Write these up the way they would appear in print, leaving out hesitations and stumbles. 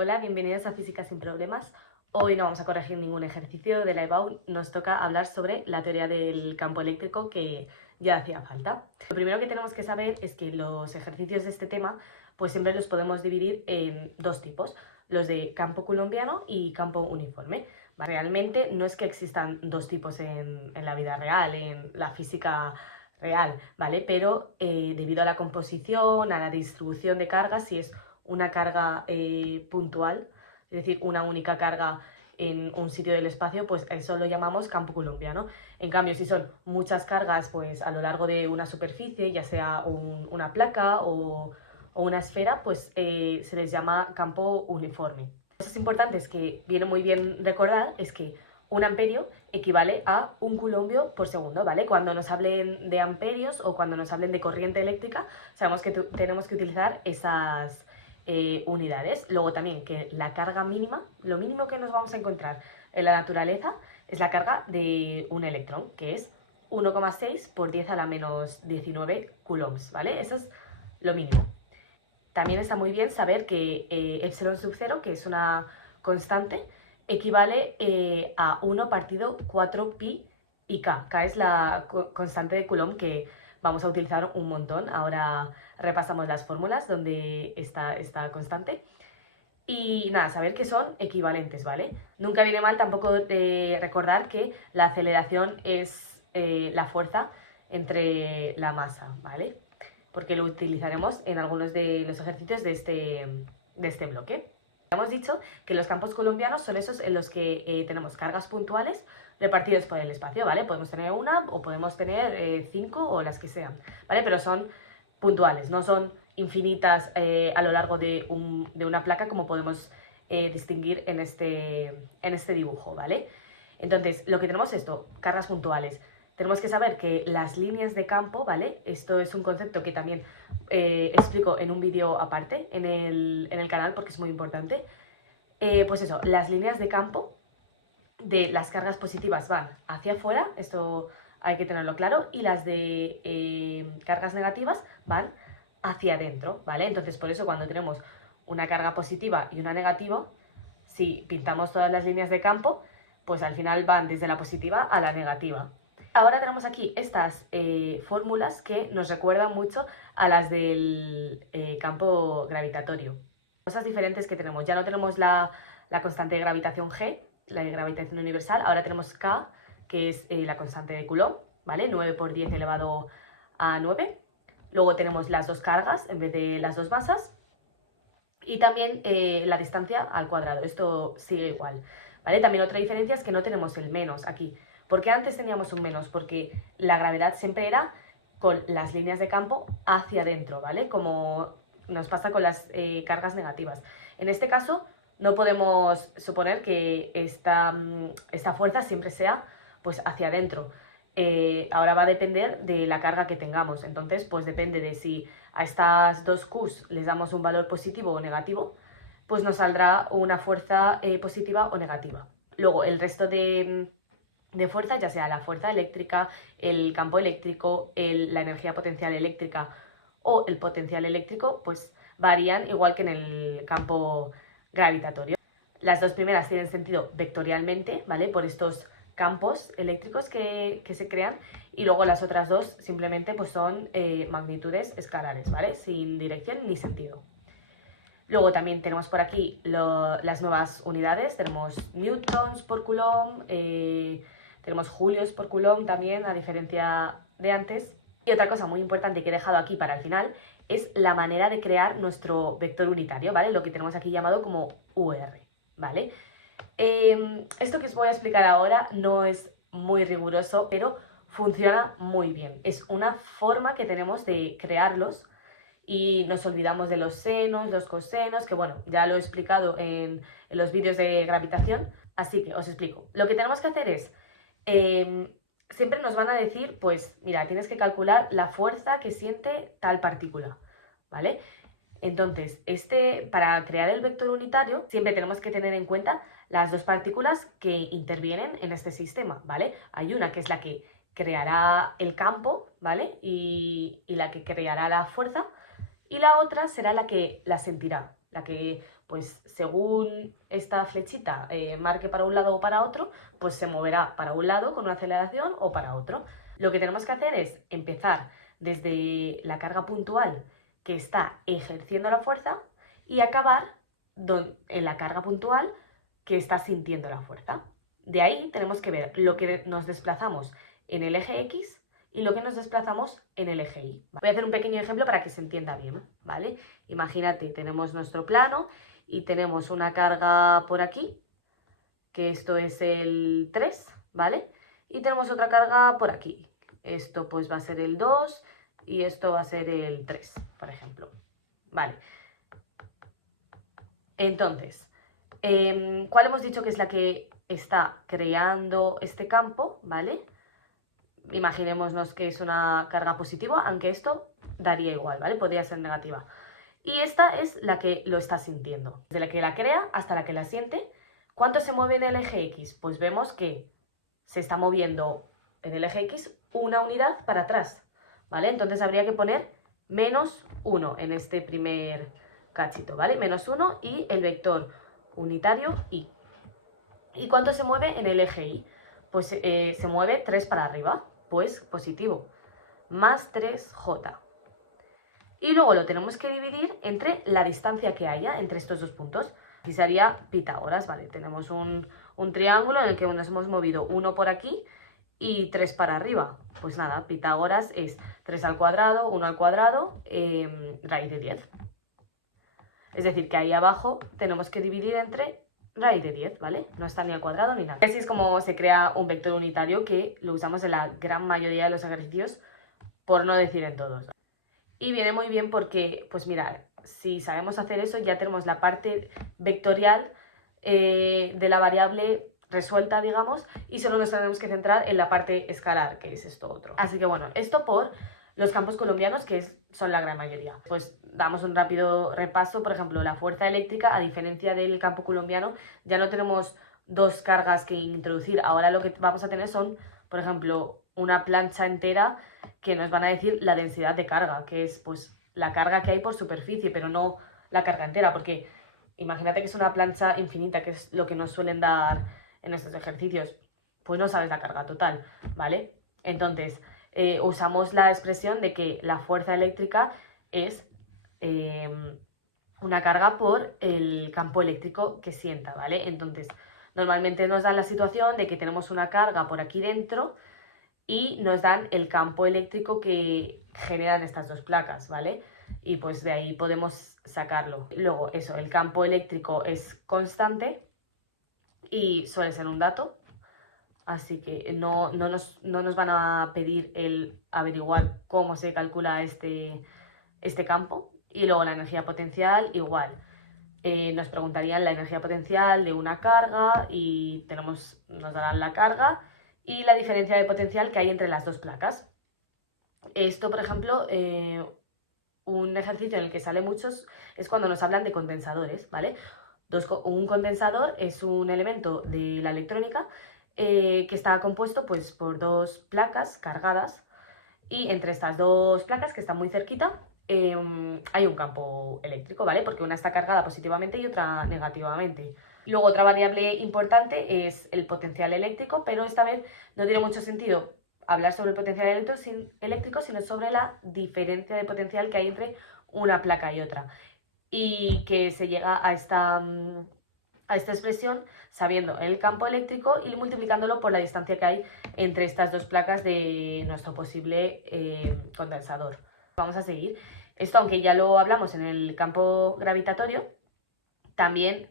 Hola, bienvenidos a Física sin Problemas. Hoy no vamos a corregir ningún ejercicio de la EBAU, nos toca hablar sobre la teoría del campo eléctrico que ya hacía falta. Lo primero que tenemos que saber es que los ejercicios de este tema pues siempre los podemos dividir en dos tipos, los de campo coulombiano y campo uniforme. Realmente no es que existan dos tipos en la vida real, en la física real, ¿vale? Pero debido a la composición, a la distribución de cargas, si es una carga puntual, es decir, una única carga en un sitio del espacio, pues eso lo llamamos campo coulombiano. En cambio, si son muchas cargas pues a lo largo de una superficie, ya sea una placa o una esfera, pues se les llama campo uniforme. Cosas importantes que viene muy bien recordar es que un amperio equivale a un culombio por segundo, ¿vale? Cuando nos hablen de amperios o cuando nos hablen de corriente eléctrica, sabemos que tenemos que utilizar esas unidades. Luego también que la carga mínima, lo mínimo que nos vamos a encontrar en la naturaleza es la carga de un electrón, que es 1,6 por 10 a la menos 19 coulombs, ¿vale? Eso es lo mínimo. También está muy bien saber que epsilon sub 0, que es una constante, equivale a 1 partido 4 pi y k. K es la constante de Coulomb que vamos a utilizar un montón. Ahora repasamos las fórmulas donde está esta constante. Y nada, saber que son equivalentes, ¿vale? Nunca viene mal tampoco de recordar que la aceleración es la fuerza entre la masa, ¿vale? Porque lo utilizaremos en algunos de los ejercicios de este bloque. Hemos dicho que los campos coulombianos son esos en los que tenemos cargas puntuales repartidos por el espacio, ¿vale? Podemos tener una o podemos tener 5 o las que sean, ¿vale? Pero son puntuales, no son infinitas a lo largo de una placa como podemos distinguir en este dibujo, ¿vale? Entonces, lo que tenemos es esto, cargas puntuales. Tenemos que saber que las líneas de campo, ¿vale? Esto es un concepto que también explico en un vídeo aparte en el canal porque es muy importante. Pues eso, las líneas de campo de las cargas positivas van hacia afuera, esto hay que tenerlo claro, y las de cargas negativas van hacia adentro, ¿vale? Entonces, por eso cuando tenemos una carga positiva y una negativa, si pintamos todas las líneas de campo, pues al final van desde la positiva a la negativa. Ahora tenemos aquí estas fórmulas que nos recuerdan mucho a las del campo gravitatorio. Cosas diferentes que tenemos. Ya no tenemos la constante de gravitación G, la de gravitación universal, ahora tenemos K, que es la constante de Coulomb, ¿vale? 9 por 10 elevado a 9. Luego tenemos las dos cargas en vez de las dos masas. Y también la distancia al cuadrado, esto sigue igual, ¿vale? También otra diferencia es que no tenemos el menos aquí. ¿Por qué antes teníamos un menos? Porque la gravedad siempre era con las líneas de campo hacia adentro, ¿vale? Como nos pasa con las cargas negativas. En este caso, no podemos suponer que esta fuerza siempre sea pues hacia adentro. Ahora va a depender de la carga que tengamos. Entonces, pues depende de si a estas dos Qs les damos un valor positivo o negativo, pues nos saldrá una fuerza positiva o negativa. Luego, el resto de fuerzas, ya sea la fuerza eléctrica, el campo eléctrico, la energía potencial eléctrica o el potencial eléctrico, pues varían igual que en el campo gravitatorio. Las dos primeras tienen sentido vectorialmente, ¿vale? Por estos campos eléctricos que se crean, y luego las otras dos simplemente pues son magnitudes escalares, ¿vale? Sin dirección ni sentido. Luego también tenemos por aquí las nuevas unidades, tenemos newtons por coulomb, tenemos julios por coulomb también, a diferencia de antes. Y otra cosa muy importante que he dejado aquí para el final es la manera de crear nuestro vector unitario, ¿vale? Lo que tenemos aquí llamado como UR, ¿vale? Esto que os voy a explicar ahora no es muy riguroso, pero funciona muy bien. Es una forma que tenemos de crearlos y nos olvidamos de los senos, los cosenos, que bueno, ya lo he explicado en los vídeos de gravitación, así que os explico. Lo que tenemos que hacer es, siempre nos van a decir, pues mira, tienes que calcular la fuerza que siente tal partícula, ¿vale? Entonces, para crear el vector unitario, siempre tenemos que tener en cuenta las dos partículas que intervienen en este sistema, ¿vale? Hay una que es la que creará el campo, ¿vale? Y la que creará la fuerza, y la otra será la que la sentirá, la que pues según esta flechita marque para un lado o para otro, pues se moverá para un lado con una aceleración o para otro. Lo que tenemos que hacer es empezar desde la carga puntual que está ejerciendo la fuerza y acabar en la carga puntual que está sintiendo la fuerza. De ahí tenemos que ver lo que nos desplazamos en el eje X y lo que nos desplazamos en el eje Y. Voy a hacer un pequeño ejemplo para que se entienda bien, ¿vale? Imagínate, tenemos nuestro plano y tenemos una carga por aquí, que esto es el 3, ¿vale? Y tenemos otra carga por aquí. Esto pues va a ser el 2 y esto va a ser el 3, por ejemplo. Vale. Entonces, ¿cuál hemos dicho que es la que está creando este campo, ¿vale? Imaginémonos que es una carga positiva, aunque esto daría igual, ¿vale? Podría ser negativa. Y esta es la que lo está sintiendo. Desde la que la crea hasta la que la siente. ¿Cuánto se mueve en el eje X? Pues vemos que se está moviendo en el eje X una unidad para atrás, ¿vale? Entonces habría que poner -1 en este primer cachito, ¿vale? -1 y el vector unitario Y. ¿Y cuánto se mueve en el eje Y? Pues se mueve 3 para arriba, pues positivo, más 3J. Y luego lo tenemos que dividir entre la distancia que haya entre estos dos puntos. Aquí sería Pitágoras, ¿vale? Tenemos un triángulo en el que nos hemos movido 1 por aquí y 3 para arriba. Pues nada, Pitágoras es 3 al cuadrado, 1 al cuadrado, raíz de 10. Es decir, que ahí abajo tenemos que dividir entre raíz de 10, ¿vale? No está ni al cuadrado ni nada. Así es como se crea un vector unitario, que lo usamos en la gran mayoría de los ejercicios, por no decir en todos. Y viene muy bien porque, pues mirad, si sabemos hacer eso ya tenemos la parte vectorial de la variable resuelta, digamos, y solo nos tenemos que centrar en la parte escalar, que es esto otro. Así que bueno, esto por los campos colombianos, que son la gran mayoría. Pues damos un rápido repaso. Por ejemplo, la fuerza eléctrica, a diferencia del campo colombiano, ya no tenemos dos cargas que introducir. Ahora lo que vamos a tener son, por ejemplo, una plancha entera que nos van a decir la densidad de carga, que es pues la carga que hay por superficie, pero no la carga entera, porque imagínate que es una plancha infinita, que es lo que nos suelen dar en estos ejercicios, pues no sabes la carga total, ¿vale? Entonces, usamos la expresión de que la fuerza eléctrica es una carga por el campo eléctrico que sienta, ¿vale? Entonces, normalmente nos dan la situación de que tenemos una carga por aquí dentro y nos dan el campo eléctrico que generan estas dos placas, ¿vale? Y pues de ahí podemos sacarlo. Luego, eso, el campo eléctrico es constante y suele ser un dato, así que no nos van a pedir el averiguar cómo se calcula este campo. Y luego la energía potencial, igual. Nos preguntarían la energía potencial de una carga y nos darán la carga y la diferencia de potencial que hay entre las dos placas. Esto, por ejemplo, un ejercicio en el que sale muchos es cuando nos hablan de condensadores, ¿vale? Un condensador es un elemento de la electrónica que está compuesto pues, por dos placas cargadas, y entre estas dos placas, que están muy cerquita, hay un campo eléctrico, ¿vale? Porque una está cargada positivamente y otra negativamente. Luego, otra variable importante es el potencial eléctrico, pero esta vez no tiene mucho sentido hablar sobre el potencial eléctrico, sino sobre la diferencia de potencial que hay entre una placa y otra. Y que se llega a esta expresión sabiendo el campo eléctrico y multiplicándolo por la distancia que hay entre estas dos placas de nuestro posible condensador. Vamos a seguir. Esto, aunque ya lo hablamos en el campo gravitatorio, también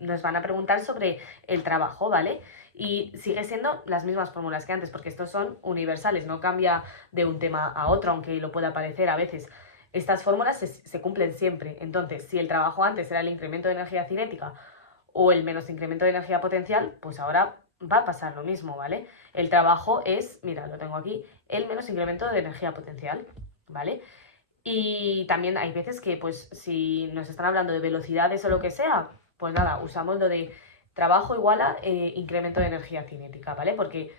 nos van a preguntar sobre el trabajo, ¿vale? Y sigue siendo las mismas fórmulas que antes, porque estos son universales, no cambia de un tema a otro, aunque lo pueda parecer a veces. Estas fórmulas se cumplen siempre. Entonces, si el trabajo antes era el incremento de energía cinética o el menos incremento de energía potencial, pues ahora va a pasar lo mismo, ¿vale? El trabajo es, mira, lo tengo aquí, el menos incremento de energía potencial, ¿vale? Y también hay veces que, pues, si nos están hablando de velocidades o lo que sea, pues nada, usamos lo de trabajo igual a incremento de energía cinética, ¿vale? Porque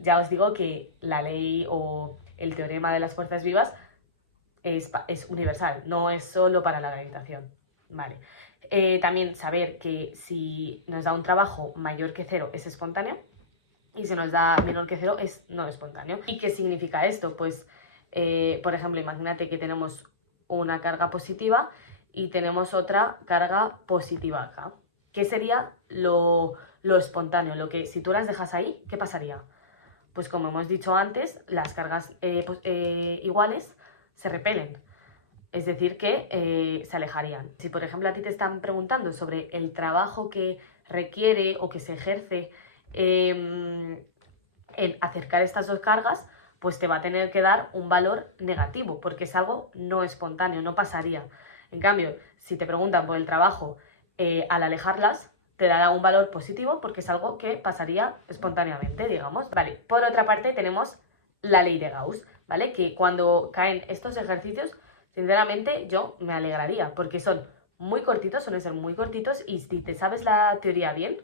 ya os digo que la ley o el teorema de las fuerzas vivas es universal, no es solo para la gravitación, ¿vale? También saber que si nos da un trabajo mayor que 0 es espontáneo y si nos da menor que 0 es no espontáneo. ¿Y qué significa esto? Pues, por ejemplo, imagínate que tenemos una carga positiva y tenemos otra carga positiva acá. ¿Qué sería lo espontáneo? Lo que si tú las dejas ahí, ¿qué pasaría? Pues como hemos dicho antes, las cargas iguales se repelen. Es decir, que se alejarían. Si, por ejemplo, a ti te están preguntando sobre el trabajo que requiere o que se ejerce en acercar estas dos cargas, pues te va a tener que dar un valor negativo, porque es algo no espontáneo, no pasaría. En cambio, si te preguntan por el trabajo al alejarlas, te dará un valor positivo porque es algo que pasaría espontáneamente, digamos. Vale, por otra parte tenemos la ley de Gauss, ¿vale? Que cuando caen estos ejercicios, sinceramente yo me alegraría, porque son muy cortitos, suelen ser muy cortitos, y si te sabes la teoría bien,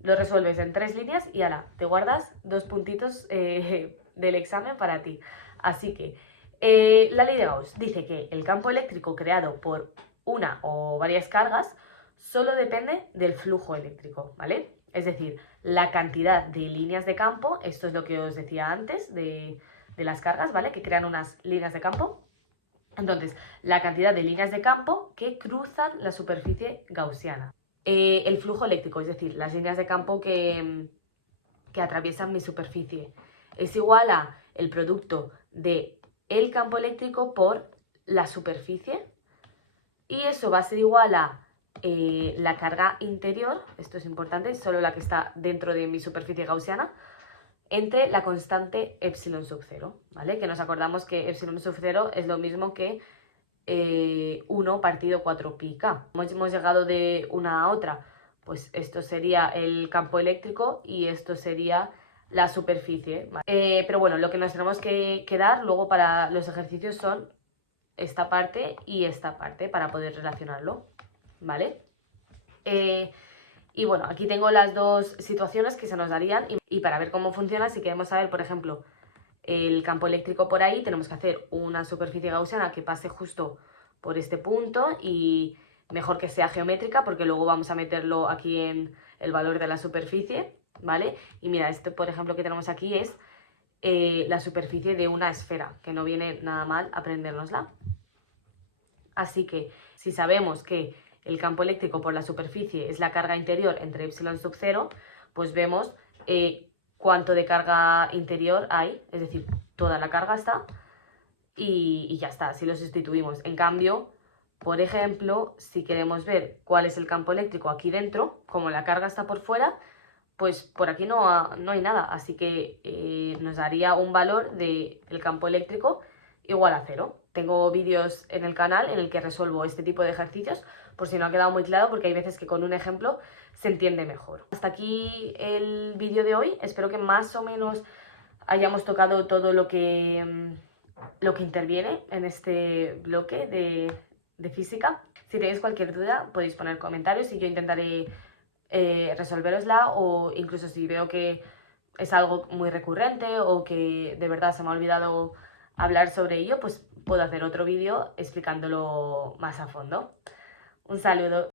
lo resuelves en 3 líneas y ala, te guardas 2 puntitos del examen para ti. Así que la ley de Gauss dice que el campo eléctrico creado por una o varias cargas solo depende del flujo eléctrico, ¿vale? Es decir, la cantidad de líneas de campo, esto es lo que os decía antes de las cargas, ¿vale? Que crean unas líneas de campo. Entonces, la cantidad de líneas de campo que cruzan la superficie gaussiana. El flujo eléctrico, es decir, las líneas de campo que atraviesan mi superficie, es igual a el producto de el campo eléctrico por la superficie, y eso va a ser igual a la carga interior, esto es importante, solo la que está dentro de mi superficie gaussiana, entre la constante epsilon sub 0, ¿vale? Que nos acordamos que epsilon sub 0 es lo mismo que 1 partido 4 pi k. ¿Cómo hemos llegado de una a otra? Pues esto sería el campo eléctrico y esto sería la superficie. ¿Vale? Pero bueno, lo que nos tenemos que quedar luego para los ejercicios son esta parte y esta parte para poder relacionarlo, ¿vale? Y bueno, aquí tengo las dos situaciones que se nos darían y para ver cómo funciona, si queremos saber, por ejemplo, el campo eléctrico por ahí, tenemos que hacer una superficie gaussiana que pase justo por este punto y mejor que sea geométrica porque luego vamos a meterlo aquí en el valor de la superficie, ¿vale? Y mira, este por ejemplo que tenemos aquí es la superficie de una esfera, que no viene nada mal aprendérnosla. Así que si sabemos que el campo eléctrico por la superficie es la carga interior entre epsilon sub 0, pues vemos cuánto de carga interior hay, es decir, toda la carga está y ya está, si lo sustituimos. En cambio, por ejemplo, si queremos ver cuál es el campo eléctrico aquí dentro, como la carga está por fuera, pues por aquí no hay nada, así que nos daría un valor del campo eléctrico igual a 0. Tengo vídeos en el canal en el que resuelvo este tipo de ejercicios, por si no ha quedado muy claro, porque hay veces que con un ejemplo se entiende mejor. Hasta aquí el vídeo de hoy, espero que más o menos hayamos tocado todo lo que interviene en este bloque de física. Si tenéis cualquier duda podéis poner comentarios y yo intentaré resolverosla, o incluso si veo que es algo muy recurrente o que de verdad se me ha olvidado hablar sobre ello, pues puedo hacer otro vídeo explicándolo más a fondo. Un saludo.